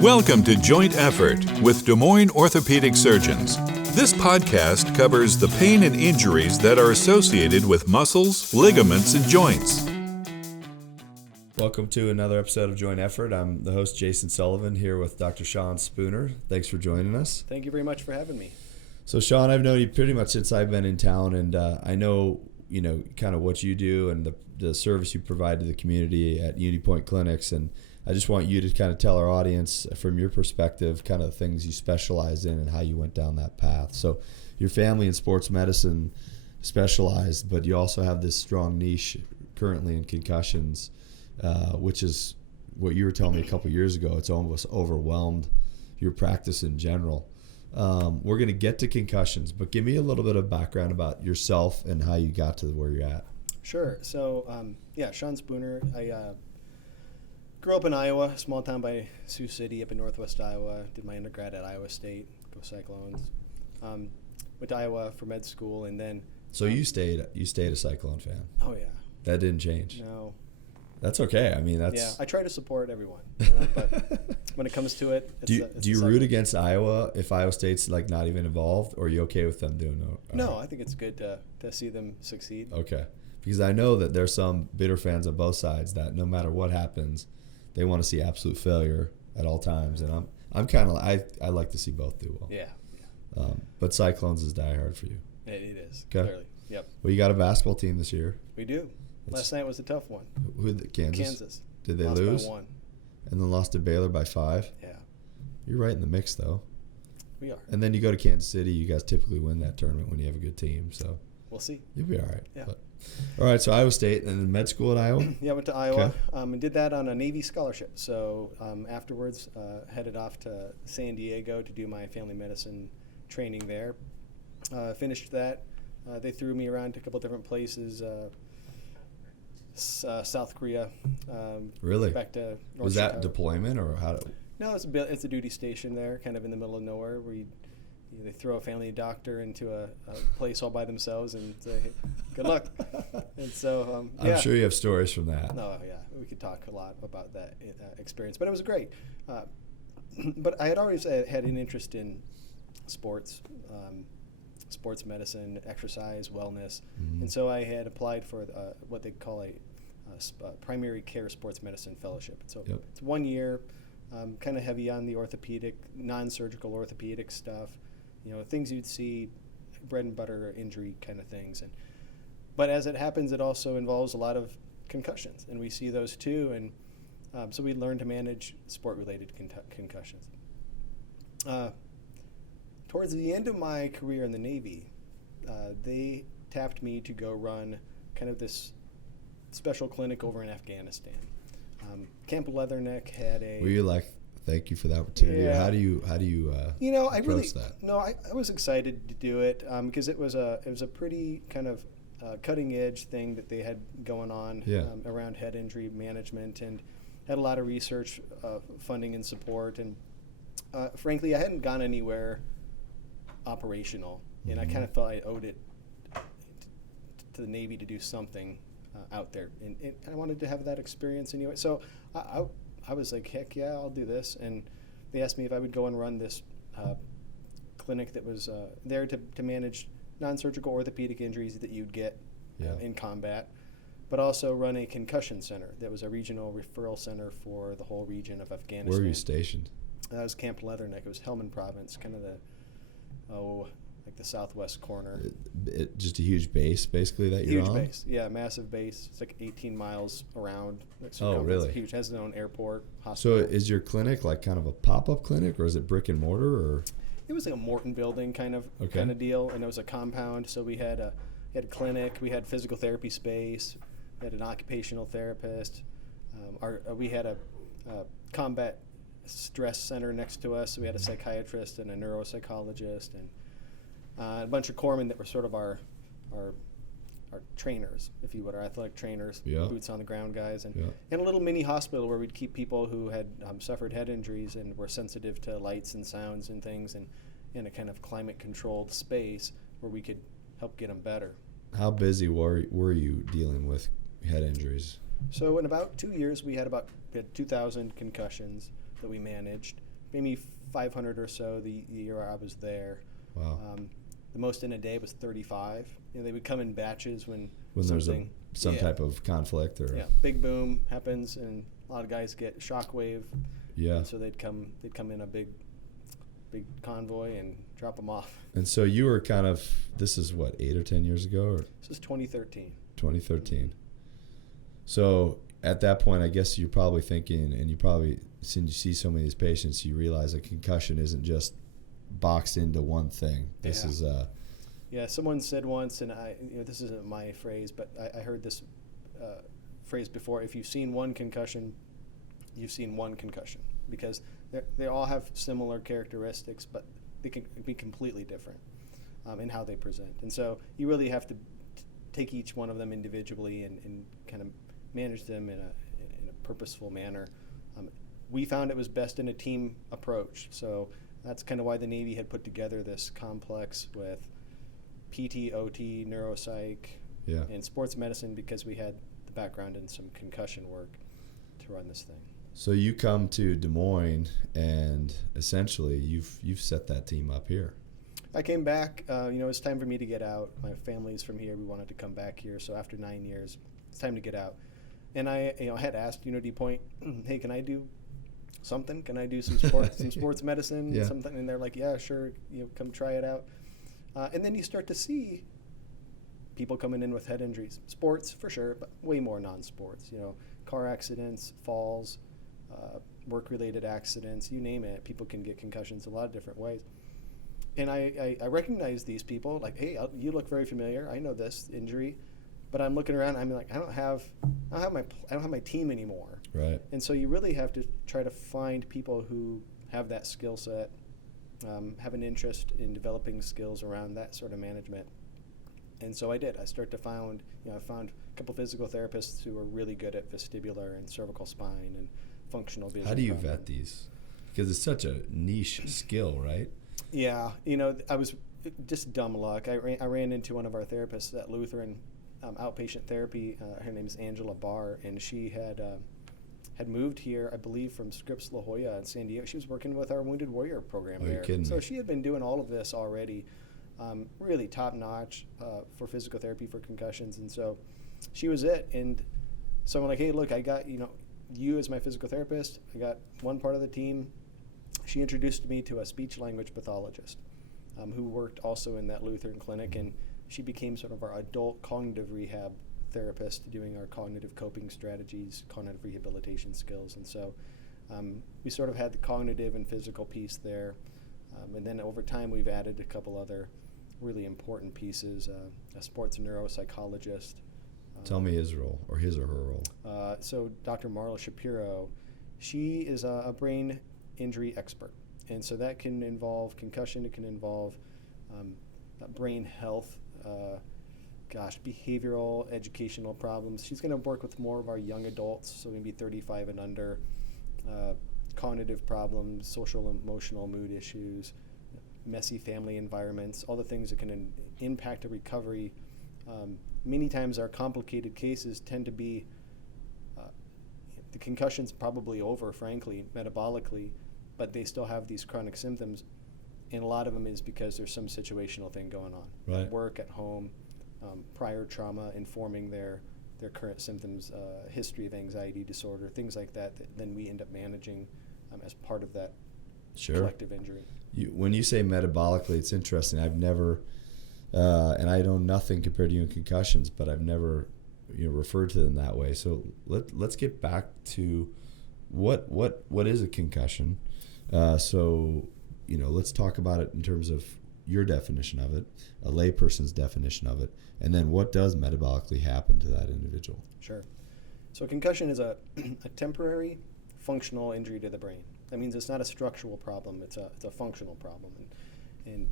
Welcome to Joint Effort with Des Moines Orthopedic Surgeons. This podcast covers the pain and injuries that are associated with muscles, ligaments, and joints. Welcome to another episode of Joint Effort. I'm the host, Jason Sullivan, here with Dr. Shawn Spooner. Thanks for joining us. Thank you very much for having me. So, Shawn, I've known you pretty much since I've been in town, and I know, kind of what you do and the service you provide to the community at UnityPoint Clinics, and I just want you to kind of tell our audience from your perspective kind of the things you specialize in and how you went down that path. So your family and sports medicine specialized, but you also have this strong niche currently in concussions, which is what you were telling me a couple years ago. It's almost overwhelmed your practice in general. We're going to get to concussions, but give me a little bit of background about yourself and how you got to where you're at. Sure. So, Shawn Spooner. I grew up in Iowa, a small town by Sioux City up in northwest Iowa. Did my undergrad at Iowa State, go Cyclones. Went to Iowa for med school, and then. So you stayed a Cyclone fan. Oh yeah. That didn't change. No. That's okay. I mean, that's. Yeah, I try to support everyone, but when it comes to it, do you root against Iowa if Iowa State's like not even involved, or are you okay with them doing it? No, I think it's good to see them succeed. Okay, because I know that there's some bitter fans on both sides that no matter what happens, they want to see absolute failure at all times, and I'm kind of I like to see both do well. Yeah. But Cyclones is diehard for you. It is. Okay. Clearly. Yep. Well, you got a basketball team this year. We do. Last night was a tough one. Who Kansas? Kansas. Did they lost lose? By 1. And then lost to Baylor by 5? Yeah. You're right in the mix, though. We are. And then you go to Kansas City. You guys typically win that tournament when you have a good team. So we'll see. You'll be all right. Yeah. All right, so Iowa State and then med school at Iowa? Yeah, I went to Iowa okay. And did that on a Navy scholarship. So afterwards, headed off to San Diego to do my family medicine training there. Finished that. They threw me around to a couple different places. South Korea. Really? Back to North Was Chicago. that deployment or how? No, it's a duty station there, kind of in the middle of nowhere, where they throw a family doctor into a place all by themselves and say, hey, "Good luck." And so, I'm sure you have stories from that. No, yeah, we could talk a lot about that experience, but it was great. But I had always had an interest in sports. Sports medicine, exercise, wellness, and so I had applied for what they call a primary care sports medicine fellowship. So It's 1 year, kind of heavy on the orthopedic, non-surgical orthopedic stuff, things you'd see, bread and butter injury kind of things. But as it happens, it also involves a lot of concussions, and we see those too. And so we learn to manage sport-related concussions. Towards the end of my career in the Navy, they tapped me to go run kind of this special clinic over in Afghanistan. Camp Leatherneck had a. Were you like, thank you for the opportunity? Yeah. How do you I really that? No, I was excited to do it because it was a pretty kind of cutting edge thing that they had going on around head injury management, and had a lot of research funding and support, and frankly I hadn't gone anywhere operational, and I kind of felt I owed it to the Navy to do something out there, and I wanted to have that experience anyway. So I was like, heck yeah, I'll do this. And they asked me if I would go and run this clinic that was there to manage non-surgical orthopedic injuries that you'd get in combat, but also run a concussion center that was a regional referral center for the whole region of Afghanistan. Where were you stationed? That was Camp Leatherneck. It was Helmand Province, kind of like the southwest corner. Just a huge base, basically, that you're on? Huge base, yeah, massive base. It's like 18 miles around. Oh, really? It's huge. It has its own airport, hospital. So is your clinic like kind of a pop-up clinic, or is it brick and mortar, or? It was like a Morton building kind of deal, and it was a compound. So we had a clinic, we had physical therapy space, we had an occupational therapist. We had a combat stress center next to us, so we had a psychiatrist and a neuropsychologist, and a bunch of corpsmen that were sort of our trainers, if you would, our athletic trainers, boots on the ground guys, and a little mini hospital where we'd keep people who had suffered head injuries and were sensitive to lights and sounds and things, and in a kind of climate controlled space where we could help get them better. How busy were you dealing with head injuries? So in about 2 years, we had 2,000 concussions. that we managed, maybe 500 or so the year I was there. Wow. The most in a day was 35. They would come in batches when there's some type of conflict or big boom happens, and a lot of guys get shockwave. Yeah. And so they'd come in a big convoy and drop them off. And so you were this is what, 8 or 10 years ago? Or? This is 2013. 2013. So at that point, I guess you're probably thinking, and you probably, since you see so many of these patients, you realize a concussion isn't just boxed into one thing. This is someone said once, and this isn't my phrase, but I heard this phrase before: if you've seen one concussion, you've seen one concussion, because they all have similar characteristics, but they can be completely different in how they present. And so you really have to take each one of them individually and kind of manage them in a purposeful manner. We found it was best in a team approach. So that's kind of why the Navy had put together this complex with PT, OT, neuropsych, and sports medicine, because we had the background in some concussion work to run this thing. So you come to Des Moines, and essentially you've set that team up here. I came back. It's time for me to get out. My family's from here. We wanted to come back here. So after 9 years, it's time to get out. And I had asked UnityPoint, hey, can I do something? Can I do some sports medicine, something? And they're like, yeah, sure. Come try it out. And then you start to see people coming in with head injuries. Sports for sure, but way more non-sports. Car accidents, falls, work-related accidents, you name it. People can get concussions a lot of different ways. And I recognize these people, like, hey, you look very familiar. I know this injury, but I'm looking around. I'm like, I don't have my team anymore. Right. And so you really have to try to find people who have that skill set, have an interest in developing skills around that sort of management. And so I did. I found a couple physical therapists who were really good at vestibular and cervical spine and functional vision. How do you vet these? Because it's such a niche skill, right? Yeah, I was just dumb luck. I ran into one of our therapists at Lutheran outpatient therapy. Her name is Angela Barr, and she had moved here, I believe, from Scripps La Jolla in San Diego. She was working with our Wounded Warrior program there. You're kidding so me. She had been doing all of this already, really top notch for physical therapy for concussions, and so she was it. And so I'm like, hey, look, I got you as my physical therapist. I got one part of the team. She introduced me to a speech language pathologist who worked also in that Lutheran clinic, and she became sort of our adult cognitive rehab therapist, doing our cognitive coping strategies, cognitive rehabilitation skills. And so we sort of had the cognitive and physical piece there. And then over time we've added a couple other really important pieces, a sports neuropsychologist. Tell me his role, or his or her role. So Dr. Marla Shapiro, she is a brain injury expert. And so that can involve concussion, it can involve brain health, behavioral, educational problems. She's going to work with more of our young adults, so maybe 35 and under, cognitive problems, social, emotional, mood issues, messy family environments, all the things that can impact a recovery. Many times our complicated cases tend to be the concussion's probably over, frankly, metabolically, but they still have these chronic symptoms, and a lot of them is because there's some situational thing going on. Right. At work, at home, prior trauma informing their current symptoms, history of anxiety disorder, things like that then we end up managing as part of that collective injury. When you say metabolically, it's interesting. I've never, and I know nothing compared to you in concussions, but I've never referred to them that way. So let's get back to what is a concussion. Let's talk about it in terms of your definition of it, a layperson's definition of it, and then what does metabolically happen to that individual? Sure. So concussion is a temporary functional injury to the brain. That means it's not a structural problem, it's a functional problem. And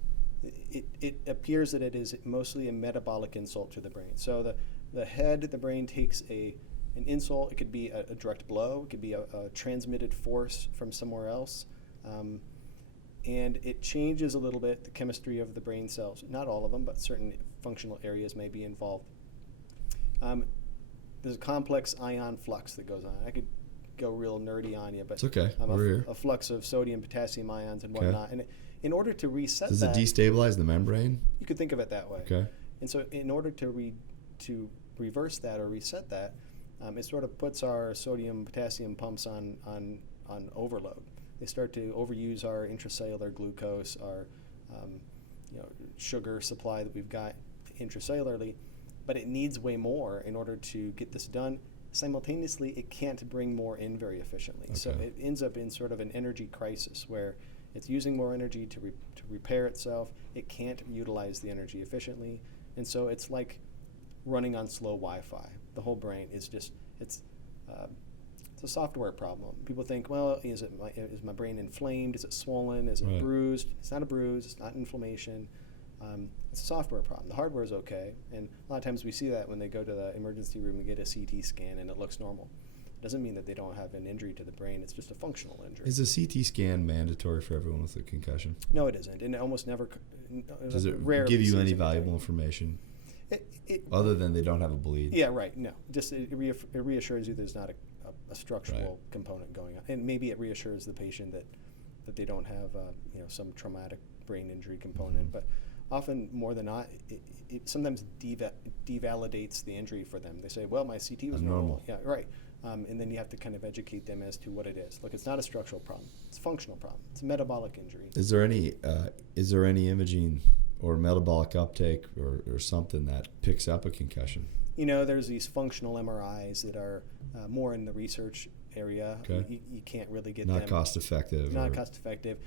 it appears that it is mostly a metabolic insult to the brain. So the brain takes an insult. It could be a direct blow, it could be a transmitted force from somewhere else, and it changes a little bit the chemistry of the brain cells. Not all of them, but certain functional areas may be involved. There's a complex ion flux that goes on. I could go real nerdy on you, but it's okay. We're here. A flux of sodium, potassium ions, and whatnot. And in order to reset does it destabilize the membrane? You could think of it that way. Okay. And so in order to reverse that or reset that, it sort of puts our sodium, potassium pumps on overload. They start to overuse our intracellular glucose, our sugar supply that we've got intracellularly, but it needs way more in order to get this done. Simultaneously, it can't bring more in very efficiently. Okay. So it ends up in sort of an energy crisis where it's using more energy to repair itself. It can't utilize the energy efficiently. And so it's like running on slow Wi-Fi. The whole brain is just, it's a software problem. People think, well, is my brain inflamed? Is it swollen? Is it bruised? It's not a bruise. It's not inflammation. It's a software problem. The hardware is okay, and a lot of times we see that when they go to the emergency room and get a CT scan and it looks normal. It doesn't mean that they don't have an injury to the brain. It's just a functional injury. Is a CT scan mandatory for everyone with a concussion? No, it isn't, and it almost never. Does it give you any valuable information? Other than they don't have a bleed? Yeah, right. No, just it reassures you there's not a structural component going on, and maybe it reassures the patient that they don't have some traumatic brain injury component. But often, more than not, it sometimes devalidates the injury for them. They say, "Well, my CT was normal." Yeah, right. And then you have to kind of educate them as to what it is. Look, it's not a structural problem; it's a functional problem. It's a metabolic injury. Is there any imaging or metabolic uptake or something that picks up a concussion? There's these functional MRIs that are more in the research area. Okay. You can't really get not them. Cost effective. Not cost effective.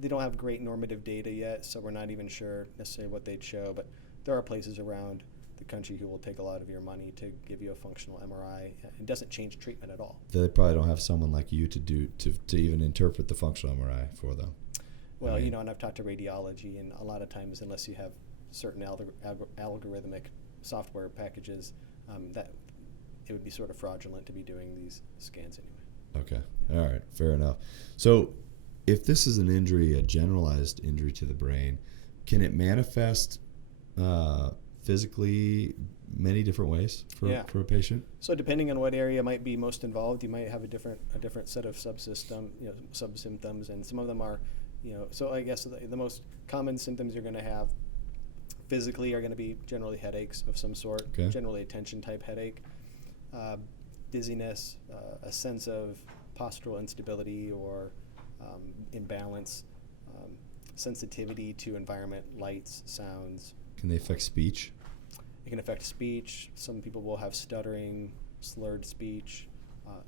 They don't have great normative data yet, so we're not even sure necessarily what they'd show. But there are places around the country who will take a lot of your money to give you a functional MRI. It doesn't change treatment at all. They probably don't have someone like you to even interpret the functional MRI for them. Well, and I've talked to radiology, and a lot of times, unless you have certain algorithmic software packages, that it would be sort of fraudulent to be doing these scans anyway. Okay. Yeah. All right. Fair enough. So if this is an injury, a generalized injury to the brain, can it manifest physically many different ways for a patient? So depending on what area might be most involved, you might have a different set of subsymptoms, and some of them are, so I guess the most common symptoms you're going to have physically are going to be generally headaches of some sort, generally a tension type headache, dizziness, a sense of postural instability or imbalance, sensitivity to environment, lights, sounds. Can they affect speech? It can affect speech. Some people will have stuttering, slurred speech,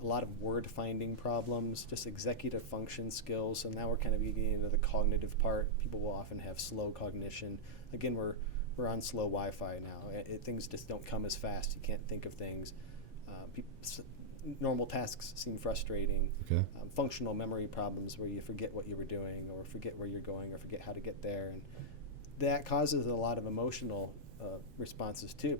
a lot of word finding problems, just executive function skills. So now we're kind of getting into the cognitive part. People will often have slow cognition. Again, we're on slow Wi-Fi now. Things just don't come as fast. You can't think of things. Normal tasks seem frustrating. Okay. Functional memory problems where you forget what you were doing or forget where you're going or forget how to get there. And that causes a lot of emotional responses too,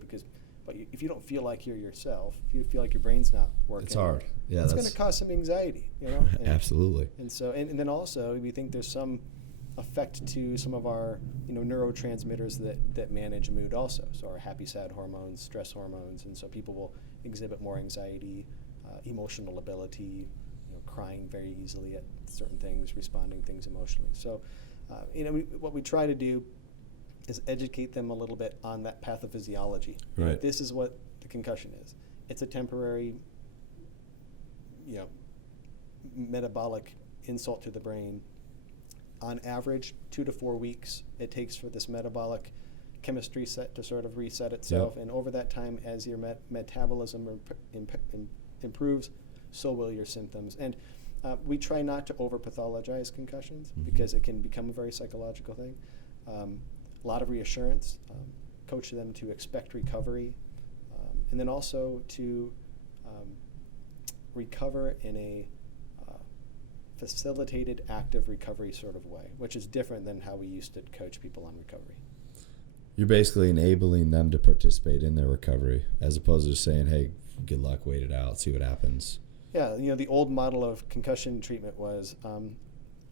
but if you don't feel like you're yourself, if you feel like your brain's not working, it's hard. Yeah, it's going to cause some anxiety, And, absolutely. And so, and then also, we think there's some effect to some of our, neurotransmitters that manage mood also. So our happy, sad hormones, stress hormones, and so people will exhibit more anxiety, emotional ability, crying very easily at certain things, responding things emotionally. So, what we try to do is educate them a little bit on that pathophysiology. Right. This is what the concussion is. It's a temporary, metabolic insult to the brain. On average, 2 to 4 weeks it takes for this metabolic chemistry set to sort of reset itself. Yep. And over that time, as your metabolism improves, so will your symptoms. And we try not to over-pathologize concussions because it can become a very psychological thing. A lot of reassurance, coach them to expect recovery, and then also to recover in a facilitated active recovery sort of way, which is different than how we used to coach people on recovery. You're basically enabling them to participate in their recovery as opposed to just saying, hey, good luck, wait it out, see what happens. Yeah, the old model of concussion treatment was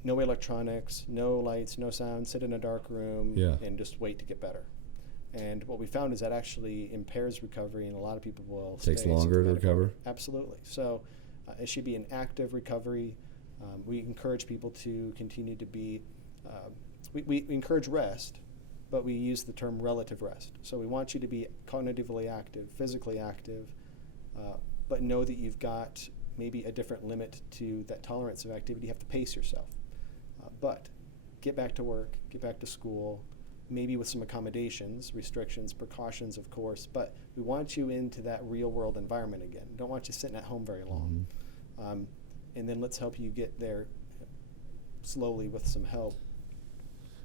no electronics, no lights, no sound, sit in a dark room and just wait to get better. And what we found is that actually impairs recovery, and a lot of people will takes longer to recover. Absolutely. So It should be an active recovery. We encourage people to continue to be, we encourage rest, but we use the term relative rest. So we want you to be cognitively active, physically active, but know that you've got maybe a different limit to that tolerance of activity. You have to pace yourself. But get back to work, get back to school, maybe with some accommodations, restrictions, precautions, of course, but we want you into that real world environment again. Don't want you sitting at home very long. And then let's help you get there slowly with some help.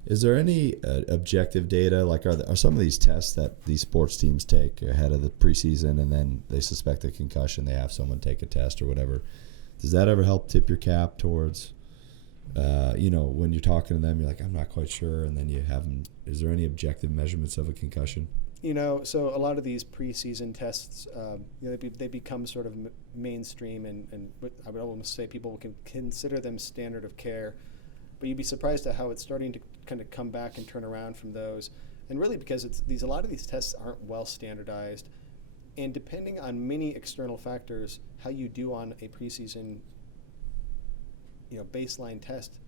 Is there any objective data? Like, are some of these tests that these sports teams take ahead of the preseason, and then they suspect a concussion, they have someone take a test or whatever? Does that ever help tip your cap towards, when you're talking to them, you're like, I'm not quite sure, and then you have them? Is there any objective measurements of a concussion? So a lot of these preseason tests, they become sort of mainstream, and I would almost say people can consider them standard of care. But you'd be surprised at how it's starting to kind of come back and turn around from those. And really because a lot of these tests aren't well standardized. And depending on many external factors, how you do on a preseason, baseline test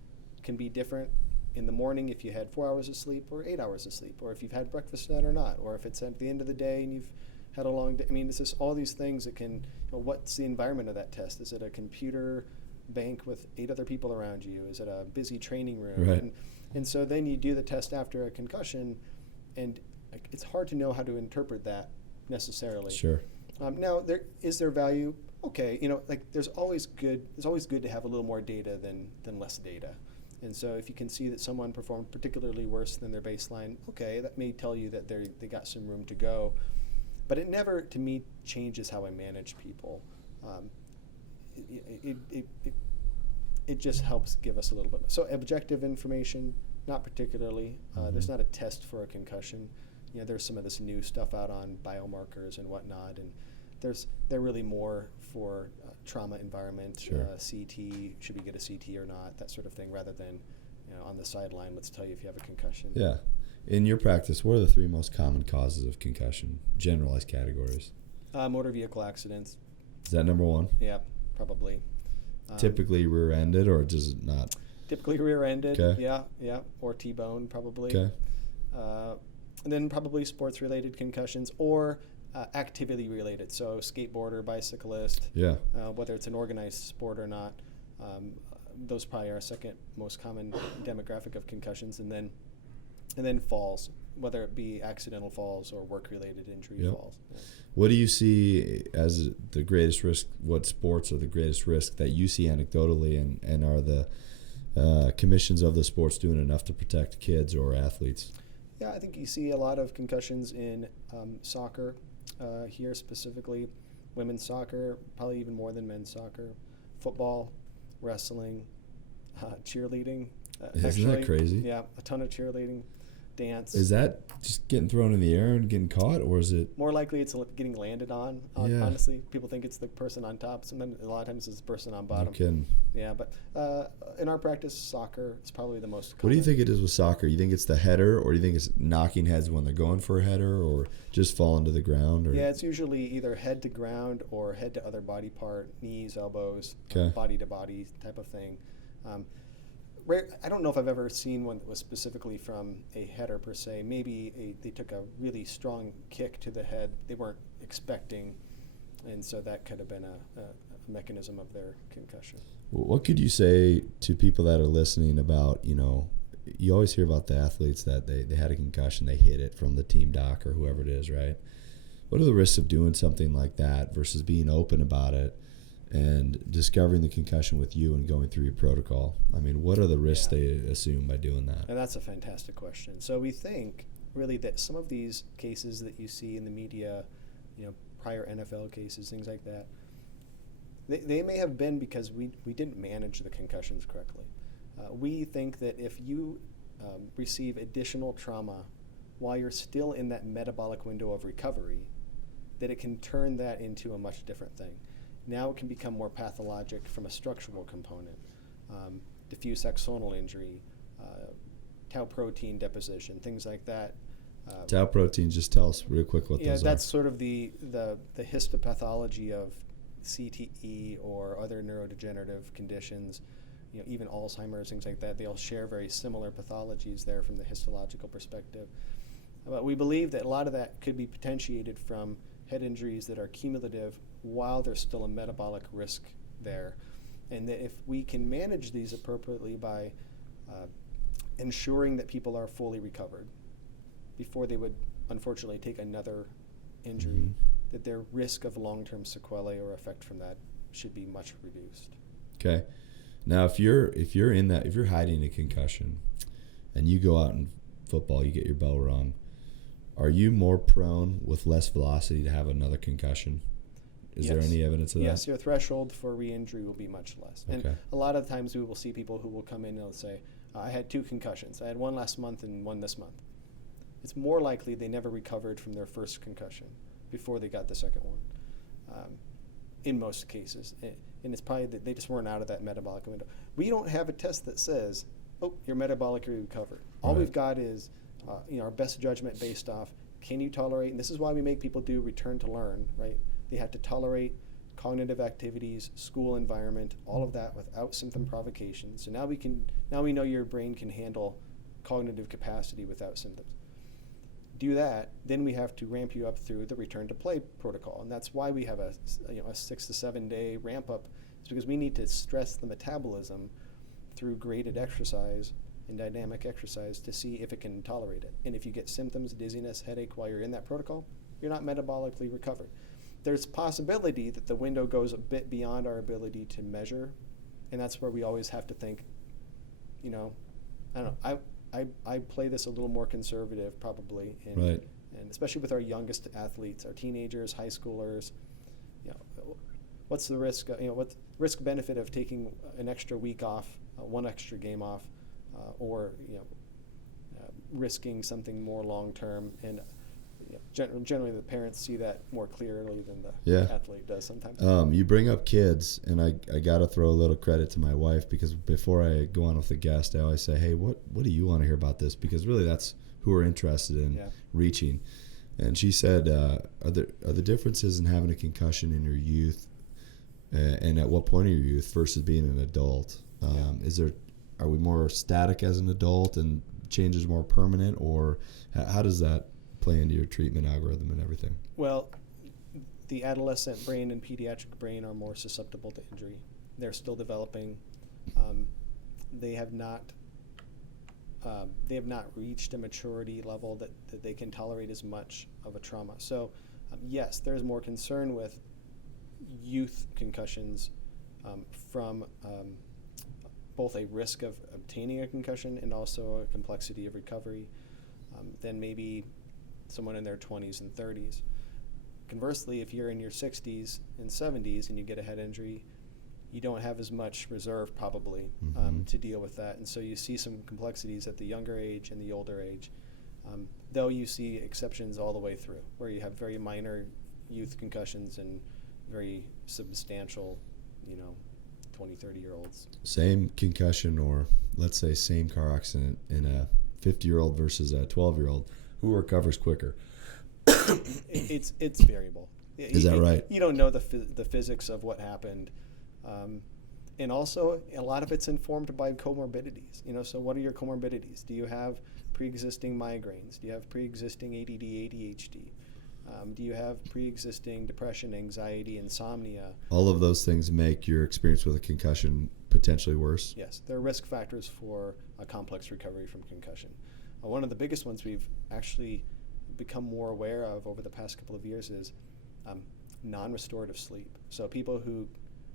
can be different in the morning if you had 4 hours of sleep or 8 hours of sleep, or if you've had breakfast yet or not, or if it's at the end of the day and you've had a long day. I mean, it's just all these things that can, what's the environment of that test? Is it a computer bank with 8 other people around you? Is it a busy training room? Right. And so then you do the test after a concussion, and it's hard to know how to interpret that necessarily. Sure. Now, is there value? Okay, there's always good to have a little more data than less data. And so if you can see that someone performed particularly worse than their baseline, okay, that may tell you that they got some room to go. But it never, to me, changes how I manage people. It just helps give us a little bit. So objective information, not particularly. There's not a test for a concussion. There's some of this new stuff out on biomarkers and whatnot, and they're really more for trauma environment. Sure. CT, should we get a CT or not, that sort of thing, rather than on the sideline, let's tell you if you have a concussion. Yeah. In your practice, what are the 3 most common causes of concussion, generalized categories? Motor vehicle accidents. Is that number 1? Yeah, probably. Typically rear-ended, or does it not? Typically rear-ended, Okay. yeah, or T-bone probably. Okay. And then probably sports-related concussions or activity-related, so skateboarder, bicyclist, Yeah. whether it's an organized sport or not. Those probably are our second most common demographic of concussions, and then falls, whether it be accidental falls or work-related injury falls. Yeah. What do you see as the greatest risk? What sports are the greatest risk that you see anecdotally, and are the commissions of the sports doing enough to protect kids or athletes? Yeah, I think you see a lot of concussions in soccer here specifically, women's soccer, probably even more than men's soccer, football, wrestling, cheerleading. Isn't that crazy? Yeah, a ton of cheerleading, dance. Is that just getting thrown in the air and getting caught, or is it? More likely it's getting landed on, Yeah. honestly. People think it's the person on top. Sometimes, a lot of times it's the person on bottom. No kidding. Yeah, but in our practice, soccer is probably the most common. What do you think it is with soccer? You think it's the header, or do you think it's knocking heads when they're going for a header, or just falling to the ground? Or? Yeah, it's usually either head to ground or head to other body part, knees, elbows, Okay. Body to body type of thing. I don't know if I've ever seen one that was specifically from a header per se. Maybe they took a really strong kick to the head they weren't expecting, and so that could have been a mechanism of their concussion. What could you say to people that are listening about, you always hear about the athletes that they had a concussion, they hit it from the team doc or whoever it is, right? What are the risks of doing something like that versus being open about it and discovering the concussion with you and going through your protocol? I mean, what are the risks they assume by doing that? And that's a fantastic question. So we think really that some of these cases that you see in the media, prior NFL cases, things like that, they may have been because we didn't manage the concussions correctly. We think that if you receive additional trauma while you're still in that metabolic window of recovery, that it can turn that into a much different thing. Now it can become more pathologic from a structural component, diffuse axonal injury, tau protein deposition, things like that. Tau protein, just tell us real quick what those are. Yeah, that's sort of the histopathology of CTE or other neurodegenerative conditions, even Alzheimer's, things like that, they all share very similar pathologies there from the histological perspective. But we believe that a lot of that could be potentiated from head injuries that are cumulative while there's still a metabolic risk there. And that if we can manage these appropriately by ensuring that people are fully recovered before they would unfortunately take another injury, that their risk of long-term sequelae or effect from that should be much reduced. Okay. Now, if you're hiding a concussion and you go out in football, you get your bell rung, are you more prone with less velocity to have another concussion? Is there any evidence of that? Yes, your threshold for re-injury will be much less. Okay. And a lot of times we will see people who will come in and they'll say, I had 2 concussions. I had one last month and one this month. It's more likely they never recovered from their first concussion before they got the second one, in most cases. And it's probably that they just weren't out of that metabolic window. We don't have a test that says, oh, you're metabolically recovered. All we've got is our best judgment based off, can you tolerate, and this is why we make people do return to learn, right? They have to tolerate cognitive activities, school environment, all of that without symptom provocation. So now we know your brain can handle cognitive capacity without symptoms. Do that, then we have to ramp you up through the return to play protocol, and that's why we have a 6 to 7 day ramp up. It's because we need to stress the metabolism through graded exercise and dynamic exercise to see if it can tolerate it. And if you get symptoms, dizziness, headache while you're in that protocol, you're not metabolically recovered. There's possibility that the window goes a bit beyond our ability to measure, and that's where we always have to think, I don't know, I play this a little more conservative probably, and especially with our youngest athletes, our teenagers, high schoolers. What's the risk? What's risk benefit of taking an extra week off, one extra game off, or risking something more long term? And generally, the parents see that more clearly than the athlete does sometimes. You bring up kids, and I got to throw a little credit to my wife, because before I go on with the guest, I always say, hey, what do you want to hear about this? Because really that's who we're interested in reaching. And she said, are the differences in having a concussion in your youth and at what point of your youth versus being an adult? Are we more static as an adult and changes more permanent, or how does that play into your treatment algorithm and everything? Well, the adolescent brain and pediatric brain are more susceptible to injury. They're still developing. They have not reached a maturity level that they can tolerate as much of a trauma. So, yes, there's more concern with youth concussions from both a risk of obtaining a concussion and also a complexity of recovery than maybe someone in their 20s and 30s. Conversely, if you're in your 60s and 70s and you get a head injury, you don't have as much reserve probably to deal with that. And so you see some complexities at the younger age and the older age, though you see exceptions all the way through, where you have very minor youth concussions and very substantial, 20, 30-year-olds. Same concussion, or let's say same car accident in a 50-year-old versus a 12-year-old. Who recovers quicker? It's variable. Is that right? You don't know the physics of what happened, and also a lot of it's informed by comorbidities. So what are your comorbidities? Do you have pre-existing migraines? Do you have pre-existing ADD, ADHD? Do you have pre-existing depression, anxiety, insomnia? All of those things make your experience with a concussion potentially worse? Yes, there are risk factors for a complex recovery from concussion. One of the biggest ones we've actually become more aware of over the past couple of years is non-restorative sleep. So people who,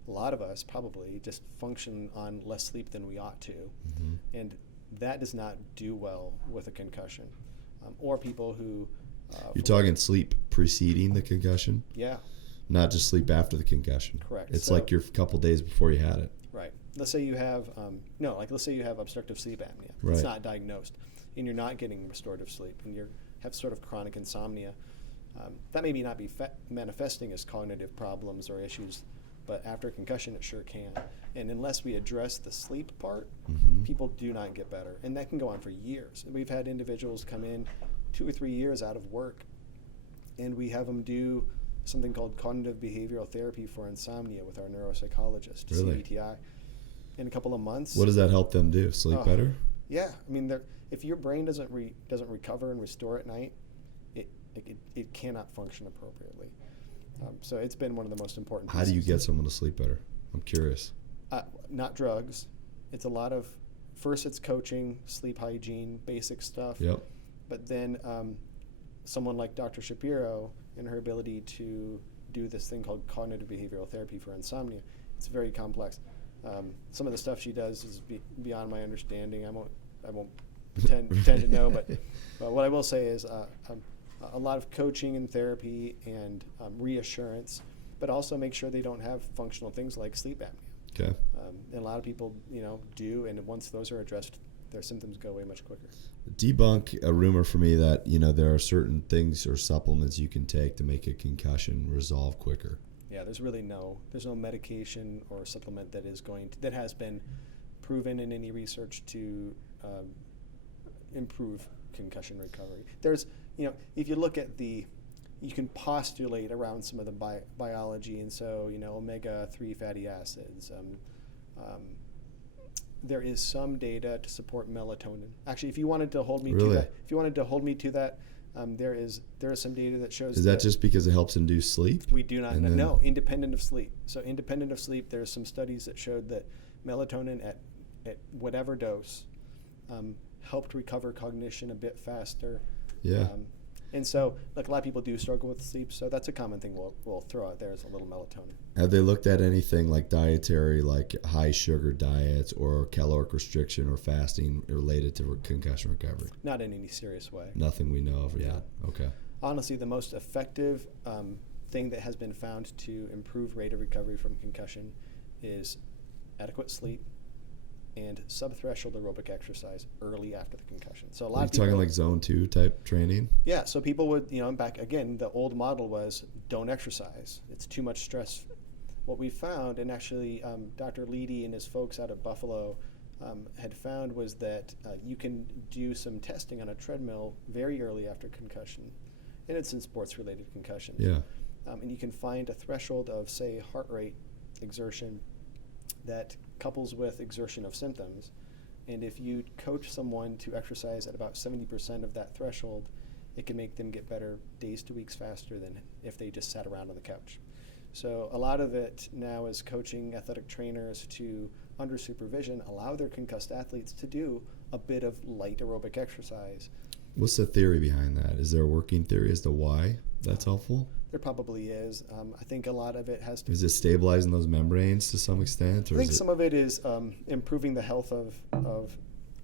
a lot of us probably, just function on less sleep than we ought to, and that does not do well with a concussion. Or people who... You're talking sleep preceding the concussion? Yeah. Not just sleep after the concussion. Correct. It's like your couple days before you had it. Right. Let's say you have, let's say you have obstructive sleep apnea. Right. It's not diagnosed, and you're not getting restorative sleep, and you have sort of chronic insomnia. That may not be manifesting as cognitive problems or issues, but after a concussion, it sure can. And unless we address the sleep part, people do not get better. And that can go on for years. We've had individuals come in 2 or 3 years out of work, and we have them do something called cognitive behavioral therapy for insomnia with our neuropsychologist, Really? CBTI, in a couple of months. What does that help them do? Sleep better? Yeah. I mean, if your brain doesn't recover and restore at night, it cannot function appropriately. So it's been one of the most important pieces. How do you get someone to sleep better? I'm curious. Not drugs. It's a lot of, first it's coaching, sleep hygiene, basic stuff. Yep. But then someone like Dr. Shapiro and her ability to do this thing called cognitive behavioral therapy for insomnia, it's very complex. Some of the stuff she does is beyond my understanding. I won't pretend to know, but what I will say is a lot of coaching and therapy and reassurance, but also make sure they don't have functional things like sleep apnea. Okay. And a lot of people, do, and once those are addressed, their symptoms go away much quicker. Debunk a rumor for me that, there are certain things or supplements you can take to make a concussion resolve quicker. Yeah, there's no medication or supplement that has been proven in any research to improve concussion recovery. There's, if you look at you can postulate around some of the biology, and so, omega-3 fatty acids. There is some data to support melatonin. Actually, if you wanted to hold me to that, there is some data that shows. Is that just because it helps induce sleep? We do not know. No, independent of sleep. So independent of sleep, there's some studies that showed that melatonin at whatever dose helped recover cognition a bit faster. Yeah. And so, a lot of people do struggle with sleep, so that's a common thing we'll throw out there is a little melatonin. Have they looked at anything like dietary, like high sugar diets or caloric restriction or fasting related to concussion recovery? Not in any serious way. Nothing we know of yet. Okay. Honestly, the most effective thing that has been found to improve rate of recovery from concussion is adequate sleep and subthreshold aerobic exercise early after the concussion. So a lot of people talking like zone 2 type training? Yeah, so people would, back again, the old model was don't exercise. It's too much stress. What we found, and actually Dr. Leedy and his folks out of Buffalo had found, was that you can do some testing on a treadmill very early after concussion, and it's in sports-related concussions. Yeah. And you can find a threshold of, say, heart rate exertion that couples with exertion of symptoms. And if you coach someone to exercise at about 70% of that threshold, it can make them get better days to weeks faster than if they just sat around on the couch. So a lot of it now is coaching athletic trainers to, under supervision, allow their concussed athletes to do a bit of light aerobic exercise. What's the theory behind that? Is there a working theory as to why that's helpful? There probably is. I think a lot of it has to... Is it stabilizing those membranes to some extent? Or I think some of it is improving the health of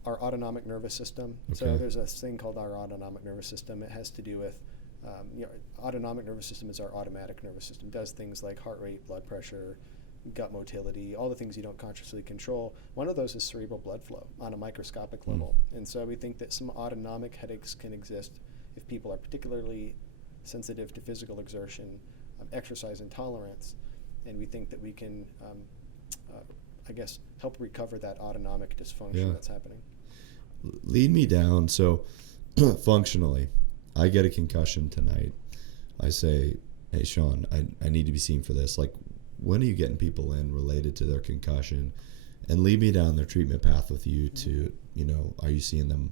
our autonomic nervous system. Okay. So there's a thing called our autonomic nervous system. It has to do with... autonomic nervous system is our automatic nervous system. It does things like heart rate, blood pressure, gut motility, all the things you don't consciously control. One of those is cerebral blood flow on a microscopic level. And so we think that some autonomic headaches can exist if people are particularly sensitive to physical exertion, exercise intolerance, and we think that we can, help recover that autonomic dysfunction that's happening. Lead me down. So functionally, I get a concussion tonight. I say, hey, Shawn, I need to be seen for this. Like, when are you getting people in related to their concussion? And lead me down their treatment path with you to, are you seeing them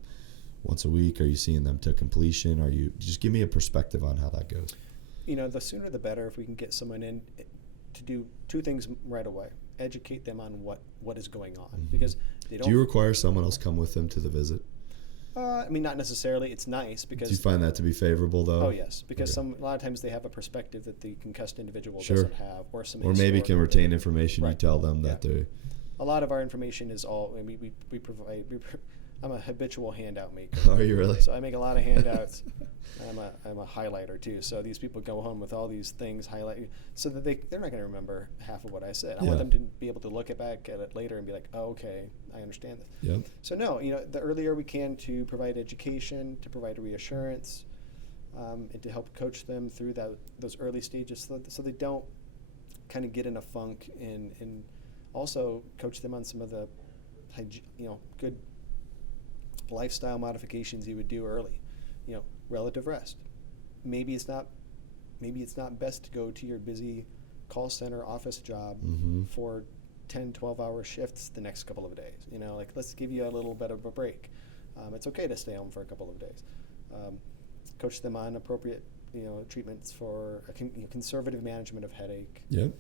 once a week? Are you seeing them to completion? Just give me a perspective on how that goes. The sooner the better if we can get someone in to do two things right away. Educate them on what is going on. Because they don't... Do you require someone else come with them to the visit? Not necessarily. It's nice because... Do you find that to be favorable, though? Oh, yes. Because a lot of times they have a perspective that the concussed individual Sure. doesn't have. Or maybe can retain information. Right. You tell them that they're... A lot of our information is all... we provide... I'm a habitual handout maker. Are you really? So I make a lot of handouts. I'm a highlighter too. So these people go home with all these things highlighted, so that they're not going to remember half of what I said. I want them to be able to look back at it later and be like, oh, okay, I understand this. Yep. So no, the earlier we can to provide education, to provide reassurance, and to help coach them through those early stages, so they don't kind of get in a funk, and also coach them on some of the good lifestyle modifications you would do early. Relative rest. Maybe it's not maybe it's not best to go to your busy call center office job for 10, 12-hour shifts the next couple of days. Like, let's give you a little bit of a break. It's okay to stay home for a couple of days. Coach them on appropriate, treatments for conservative management of headache. Yep.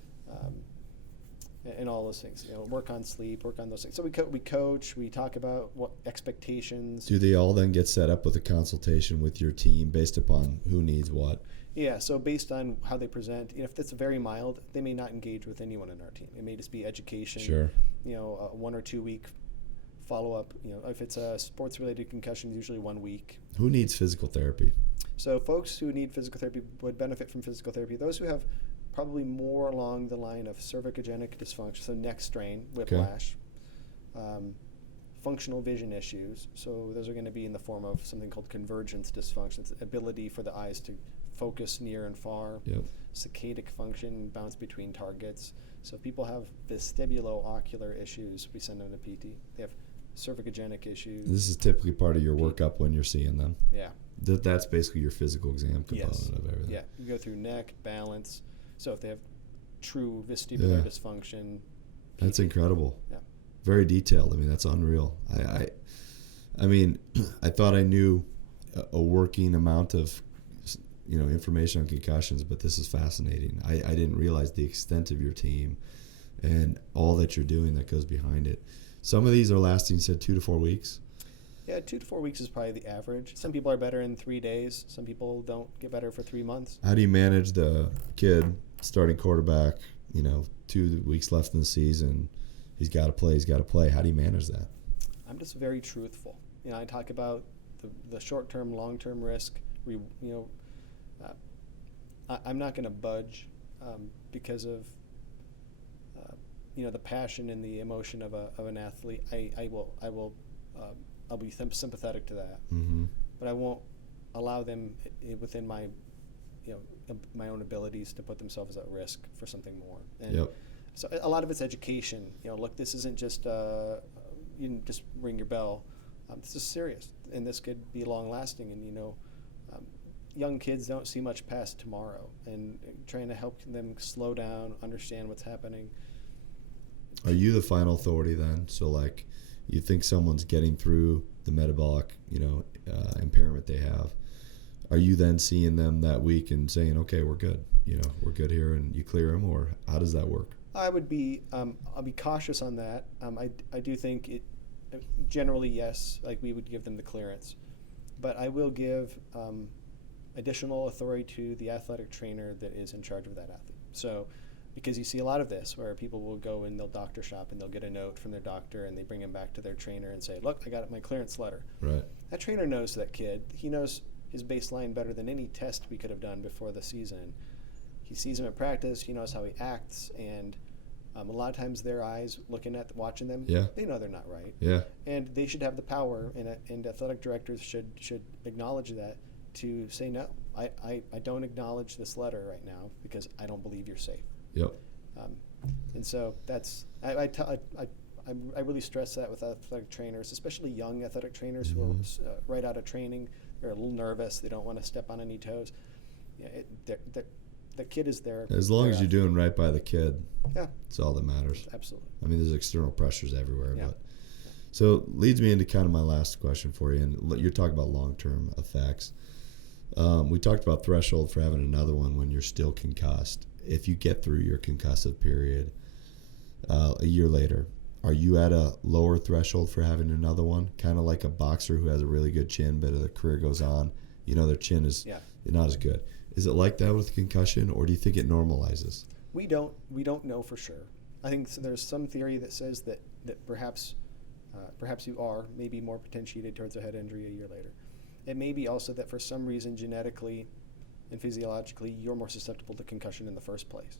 And all those things. Work on sleep, work on those things. So we coach, we talk about what expectations. Do they all then get set up with a consultation with your team based upon who needs what? Yeah, so based on how they present, if it's very mild, they may not engage with anyone in our team. It may just be education. Sure. A 1 or 2 week follow-up. If it's a sports-related concussion, usually 1 week. Who needs physical therapy? So folks who need physical therapy would benefit from physical therapy. Those who have probably more along the line of cervicogenic dysfunction, so neck strain, whiplash, functional vision issues. So those are going to be in the form of something called convergence dysfunction. It's the ability for the eyes to focus near and far. Yep. Saccadic function, bounce between targets. So if people have vestibulo-ocular issues, we send them to PT. They have cervicogenic issues. This is typically part of your workup when you're seeing them. Yeah. That's basically your physical exam component Yes. of everything. Yeah. You go through neck, balance. So if they have true vestibular dysfunction. That's incredible. Yeah. Very detailed. I mean, that's unreal. I mean, I thought I knew a working amount of information on concussions, but this is fascinating. I didn't realize the extent of your team and all that you're doing that goes behind it. Some of these are lasting, you said 2 to 4 weeks? Yeah, 2 to 4 weeks is probably the average. Some people are better in 3 days. Some people don't get better for 3 months. How do you manage the kid, starting quarterback, 2 weeks left in the season, he's got to play. How do you manage that? I'm just very truthful. I talk about the short-term, long-term risk. I'm not going to budge because of the passion and the emotion of an athlete. I'll be sympathetic to that, but I won't allow them within my my own abilities to put themselves at risk for something more. And so a lot of it's education. Look, this isn't just you can just ring your bell. This is serious, and this could be long-lasting. And young kids don't see much past tomorrow, and trying to help them slow down, understand what's happening. Are you the final authority then? So, like, you think someone's getting through the metabolic, impairment they have. Are you then seeing them that week and saying, okay, we're good, we're good here, and you clear them, or how does that work? I would be, I'll be cautious on that. I do think it, generally, yes, like we would give them the clearance, but I will give additional authority to the athletic trainer that is in charge of that athlete. So, because you see a lot of this where people will go and they'll doctor shop and they'll get a note from their doctor and they bring him back to their trainer and say, look, I got my clearance letter. Right. That trainer knows that kid. He knows his baseline better than any test we could have done before the season. He sees him at practice. He knows how he acts. And a lot of times their eyes watching them, they know they're not right. Yeah. And they should have the power, and athletic directors should acknowledge that, to say, no, I don't acknowledge this letter right now because I don't believe you're safe. Yep. And so that's I really stress that with athletic trainers, especially young athletic trainers who are right out of training. They're a little nervous. They don't want to step on any toes. The kid is there. As long as you're doing right by the kid, it's all that matters. Absolutely. I mean, there's external pressures everywhere. Yeah. But so leads me into kind of my last question for you, and you're talking about long-term effects. We talked about threshold for having another one when you're still concussed. If you get through your concussive period a year later, are you at a lower threshold for having another one? Kind of like a boxer who has a really good chin, but as their career goes on, their chin is not as good. Is it like that with concussion, or do you think it normalizes? We don't know for sure. I think there's some theory that says that perhaps you are maybe more potentiated towards a head injury a year later. It may be also that for some reason genetically and physiologically you're more susceptible to concussion in the first place,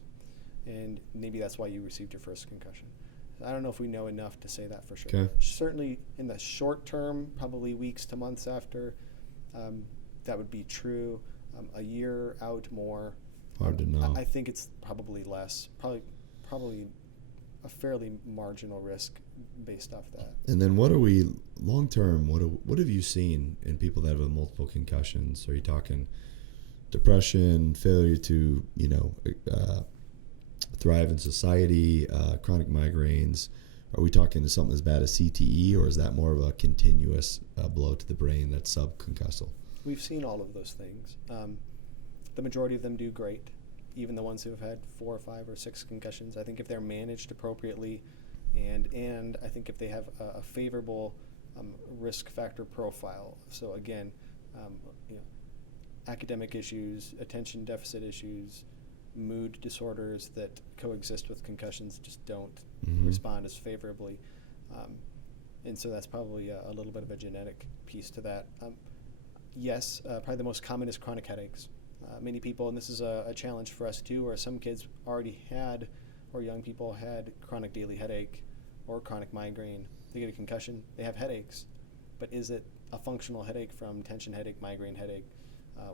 and maybe that's why you received your first concussion. I don't know if we know enough to say that for sure. Okay. Certainly in the short term, probably weeks to months after, that would be true. A year out more. Hard to know. I think it's probably less. Probably a fairly marginal risk based off that. And then what are we long term? What have you seen in people that have multiple concussions? Are you talking depression, failure to, thrive in society, chronic migraines? Are we talking to something as bad as CTE, or is that more of a continuous blow to the brain that's subconcussive? We've seen all of those things. The majority of them do great, even the ones who have had 4 or 5 or 6 concussions. I think if they're managed appropriately, and I think if they have a favorable risk factor profile. So again, academic issues, attention deficit issues, mood disorders that coexist with concussions just don't respond as favorably. And so that's probably a little bit of a genetic piece to that. Yes, probably the most common is chronic headaches. Many people, and this is a challenge for us too, where some kids already had, or young people had chronic daily headache or chronic migraine. They get a concussion, they have headaches. But is it a functional headache from tension headache, migraine headache,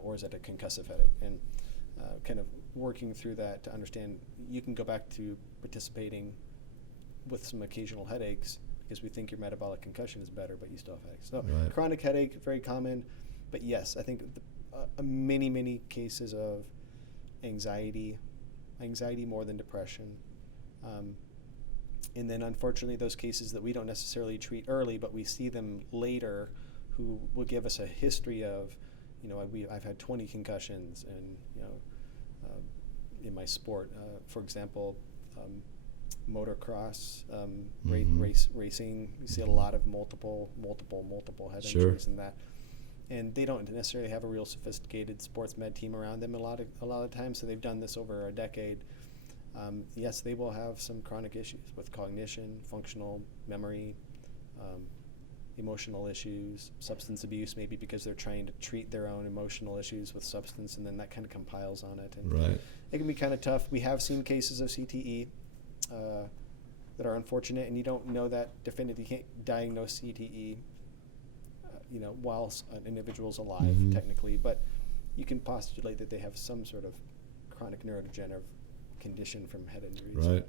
or is it a concussive headache? And kind of working through that to understand you can go back to participating with some occasional headaches because we think your metabolic concussion is better, but you still have headaches. So right. Chronic headache, very common. But yes, I think many cases of anxiety more than depression. And then unfortunately those cases that we don't necessarily treat early, but we see them later, who will give us a history of, I've had 20 concussions, and in my sport, for example, motocross, racing, you see a lot of multiple head injuries in that. And they don't necessarily have a real sophisticated sports med team around them a lot of times, so they've done this over a decade. Yes, they will have some chronic issues with cognition, functional memory, emotional issues, substance abuse, maybe because they're trying to treat their own emotional issues with substance, and then that kind of compiles on it. And right. It can be kind of tough. We have seen cases of CTE that are unfortunate, and you don't know that definitively. You can't diagnose CTE whilst an individual's alive, technically, but you can postulate that they have some sort of chronic neurodegenerative condition from head injuries. Right.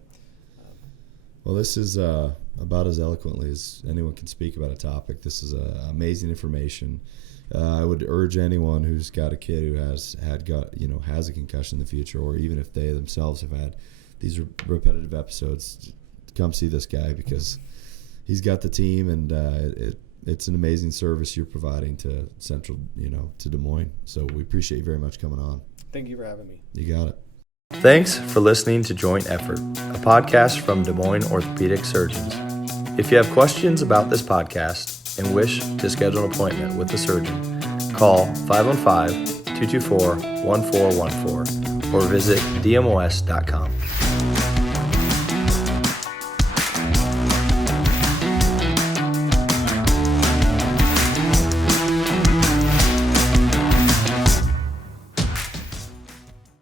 Well, this is about as eloquently as anyone can speak about a topic. This is amazing information. I would urge anyone who's got a kid who has a concussion in the future, or even if they themselves have had these repetitive episodes, to come see this guy, because he's got the team, and it's an amazing service you're providing to Central, to Des Moines. So we appreciate you very much coming on. Thank you for having me. You got it. Thanks for listening to Joint Effort, a podcast from Des Moines Orthopedic Surgeons. If you have questions about this podcast and wish to schedule an appointment with the surgeon, call 515-224-1414 or visit dmos.com.